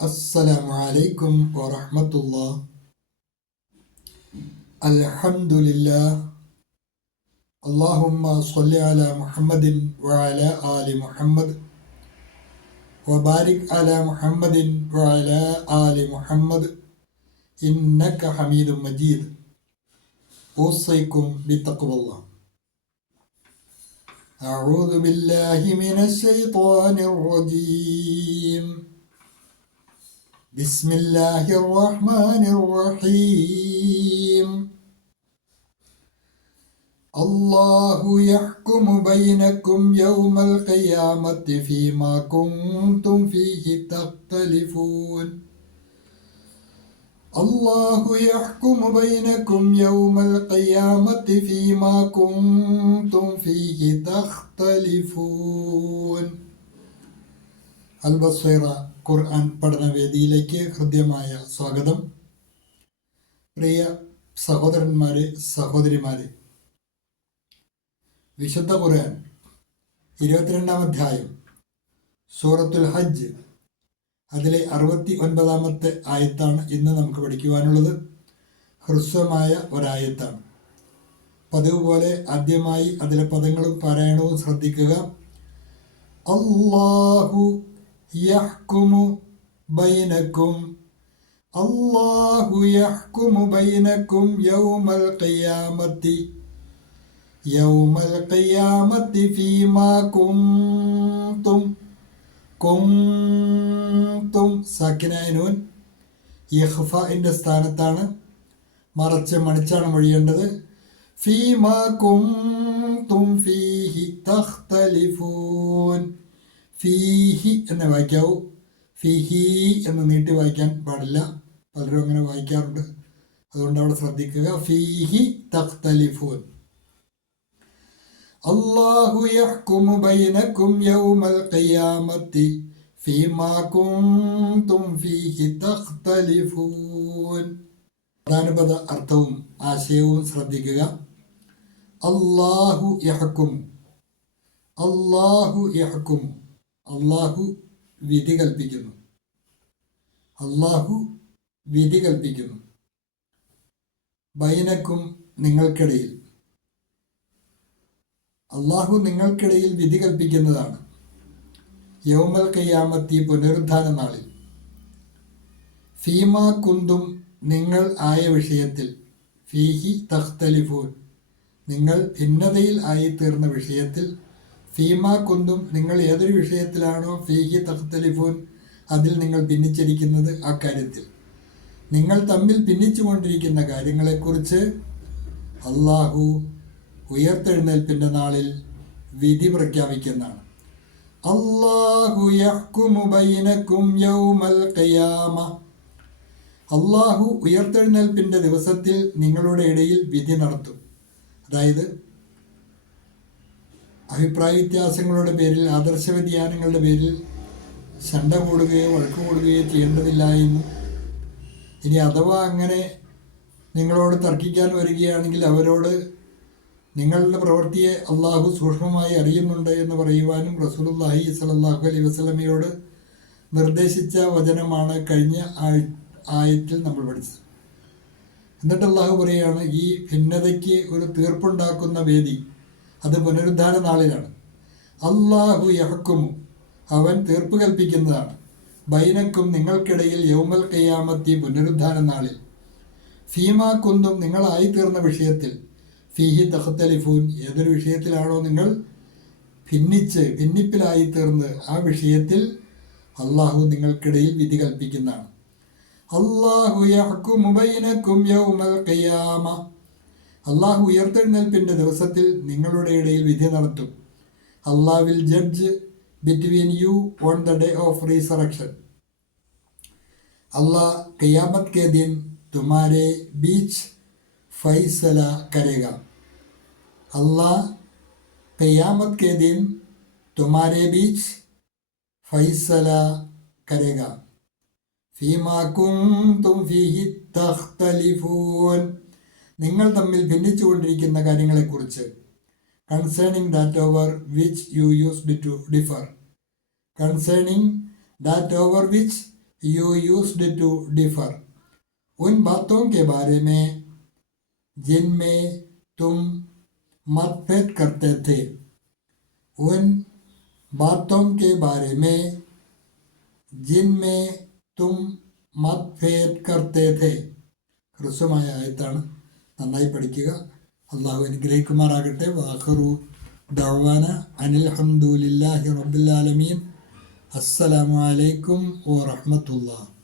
السلام عليكم ورحمة الله. الحمد لله. اللهم صل على محمد وعلى آل محمد وبارك على محمد وعلى آل محمد إنك حميد مجيد. أوصيكم بتقوى الله. أعوذ بالله من الشيطان الرجيم. بسم الله الرحمن الرحيم. الله يحكم بينكم يوم القيامة فيما كنتم فيه تختلفون. الله يحكم بينكم يوم القيامة فيما كنتم فيه تختلفون. അൽബസ്വൈറ ഖുർആൻ പഠനവേദിയിലേക്ക് ഹൃദ്യമായ സ്വാഗതം. പ്രിയ സഹോദരന്മാരെ, സഹോദരിമാരെ, വിശുദ്ധ ഖുർആൻ 22-ാം അധ്യായം സൂറത്തുൽ ഹജ്ജ്, അതിലെ 69-ാമത്തെ ആയത്താണ് ഇന്ന് നമുക്ക് പഠിക്കുവാനുള്ളത്. ഹ്രസ്വമായ ഒരായത്താണ്. പതിവ് പോലെ ആദ്യമായി അതിലെ പദങ്ങളും പാരായണവും ശ്രദ്ധിക്കുക. അല്ലാഹു യഹ്കുമു ബൈനക്കും. അല്ലാഹു യഹ്കുമു ബൈനക്കും യൗമൽ ഖിയാമത്തി. യൗമൽ ഖിയാമത്തി ഫീമാ കുൻതും. കുൻതും സാക്കിനായ നൂൻ ഇഖ്ഫാഇന്റെ സ്ഥാനത്താണ്, മറച്ച് മണിച്ചാണ് മൊഴിയേണ്ടത്. ഫീമാ കുൻതും ഫീഹി തഖ്തലിഫൂൻ. ഫീഹി എന്ന് വായിക്കാവൂ, ഫീഹി എന്ന് നീട്ടി വായിക്കാൻ പാടില്ല. പലരും അങ്ങനെ വായിക്കാറുണ്ട്, അതുകൊണ്ട് അവിടെ ശ്രദ്ധിക്കുക. ഫീഹി തഖ്തലിഫൂൻ. അല്ലാഹു യഹ്കുമു ബൈനക്കും യൗമൽ ഖിയാമത്തി ഫീമാ കുൻതും ഫീഹി തഖ്തലിഫൂൻ. പ്രധാനപദ അർത്ഥവും ആശയവും ശ്രദ്ധിക്കുക. അല്ലാഹു യഹ്കുമു. അല്ലാഹു യഹ്കുമു. അല്ലാഹു വിധി കൽപ്പിക്കുന്നു. അല്ലാഹു വിധി കൽപ്പിക്കുന്നു. ബൈനക്കും നിങ്ങൾക്കിടയിൽ. അല്ലാഹു നിങ്ങൾക്കിടയിൽ വിധി കൽപ്പിക്കുന്നതാണ്. യൗമൽ ഖിയാമത്തി പുനരുദ്ധാന നാളിൽ. ഫീമാ കുന്തും നിങ്ങൾ ആയ വിഷയത്തിൽ. ഫീഹി തഖ്തലിഫൂൻ നിങ്ങൾ ഭിന്നതയിൽ ആയിത്തീർന്ന വിഷയത്തിൽ. ഫീമാ കുന്തും നിങ്ങൾ ഏതൊരു വിഷയത്തിലാണോ ഫീഹി തഖ്തലിഫൂൻ അതിൽ നിങ്ങൾ ഭിന്നിച്ചിരിക്കുന്നത്, ആ കാര്യത്തിൽ നിങ്ങൾ തമ്മിൽ ഭിന്നിച്ചുകൊണ്ടിരിക്കുന്ന കാര്യങ്ങളെക്കുറിച്ച് അല്ലാഹു ഉയർത്തെഴുന്നേൽപ്പിൻ്റെ നാളിൽ വിധി പ്രഖ്യാപിക്കുന്നതാണ്. അല്ലാഹു യഹ്കുമു ബൈനക്കും യൗമൽ ഖിയാമ. അല്ലാഹു ഉയർത്തെഴുന്നേൽപ്പിൻ്റെ ദിവസത്തിൽ നിങ്ങളുടെ ഇടയിൽ വിധി നടത്തും. അതായത് അഭിപ്രായ വ്യത്യാസങ്ങളുടെ പേരിൽ, ആദർശ വ്യതിയാനങ്ങളുടെ പേരിൽ ശണ്ട കൂടുകയോ വഴക്ക് കൂടുകയോ ചെയ്യേണ്ടതില്ല എന്നും, ഇനി അഥവാ അങ്ങനെ നിങ്ങളോട് തർക്കിക്കാൻ വരികയാണെങ്കിൽ അവരോട് നിങ്ങളുടെ പ്രവൃത്തിയെ അള്ളാഹു സൂക്ഷ്മമായി അറിയുന്നുണ്ട് എന്ന് പറയുവാനും റസൂലുള്ളാഹി സ്വല്ലല്ലാഹു അലൈഹി വസല്ലമയോട് നിർദ്ദേശിച്ച വചനമാണ് കഴിഞ്ഞ ആയത്തിൽ നമ്മൾ പഠിച്ചത്. എന്നിട്ട് അള്ളാഹു പറയുകയാണ്, ഈ ഭിന്നതയ്ക്ക് ഒരു തീർപ്പുണ്ടാക്കുന്ന വേദി അത് പുനരുദ്ധാന നാളിലാണ്. അല്ലാഹു യഹ്കുമു അവൻ തീർപ്പ് കൽപ്പിക്കുന്നതാണ്. ബൈനക്കും നിങ്ങൾക്കിടയിൽ യൗമൽ ഖിയാമത്തി പുനരുദ്ധാന നാളിൽ. ഫീമാ കുന്തും നിങ്ങളായിത്തീർന്ന വിഷയത്തിൽ. ഫീഹി തഖ്തലിഫൂൻ ഏതൊരു വിഷയത്തിലാണോ നിങ്ങൾ ഭിന്നിപ്പിലായിത്തീർന്ന് ആ വിഷയത്തിൽ അള്ളാഹു നിങ്ങൾക്കിടയിൽ വിധി കൽപ്പിക്കുന്നതാണ്. അല്ലാഹു യഹ്കുമു ബൈനക്കും യൗമൽ ഖിയാമ. അള്ളാഹു ഉയർത്തെഴുന്നേൽപ്പിൻ്റെ ദിവസത്തിൽ നിങ്ങളുടെ ഇടയിൽ വിധി നടത്തും. Allah will judge between you on the day of resurrection. അല്ലാഹ് ഖിയാമത്ത് കെ ദിൻ തുമാരെ ബീച്ച് ഫൈസല കരേഗാ. अल्लाह क़यामत के दिन तुम्हारे बीच फैसला करेगा. फीमा कुंतुम फीहि तख्तलिफून നിങ്ങൾ തമ്മിൽ ഭിന്നിച്ചുകൊണ്ടിരിക്കുന്ന കാര്യങ്ങളെക്കുറിച്ച്. Concerning that over which you used to differ. Concerning that over which you used to differ, उन बातों के बारे में जिनमें तुम मतभेद करते थे, उन बातों के बारे में जिनमें तुम मतभेद करते थे. ഹ്രസ്വമായ ആയത്താണ്, നന്നായി പഠിക്കുക. അള്ളാഹു അനുഗ്രഹിക്കുമാറാകട്ടെ. വാഖിറു ദഅ്വാന അനിൽ ഹംദുലില്ലാഹി റബ്ബിൽ ആലമീൻ. അസ്സലാമു അലൈക്കും വറഹ്മത്തുള്ളാഹി.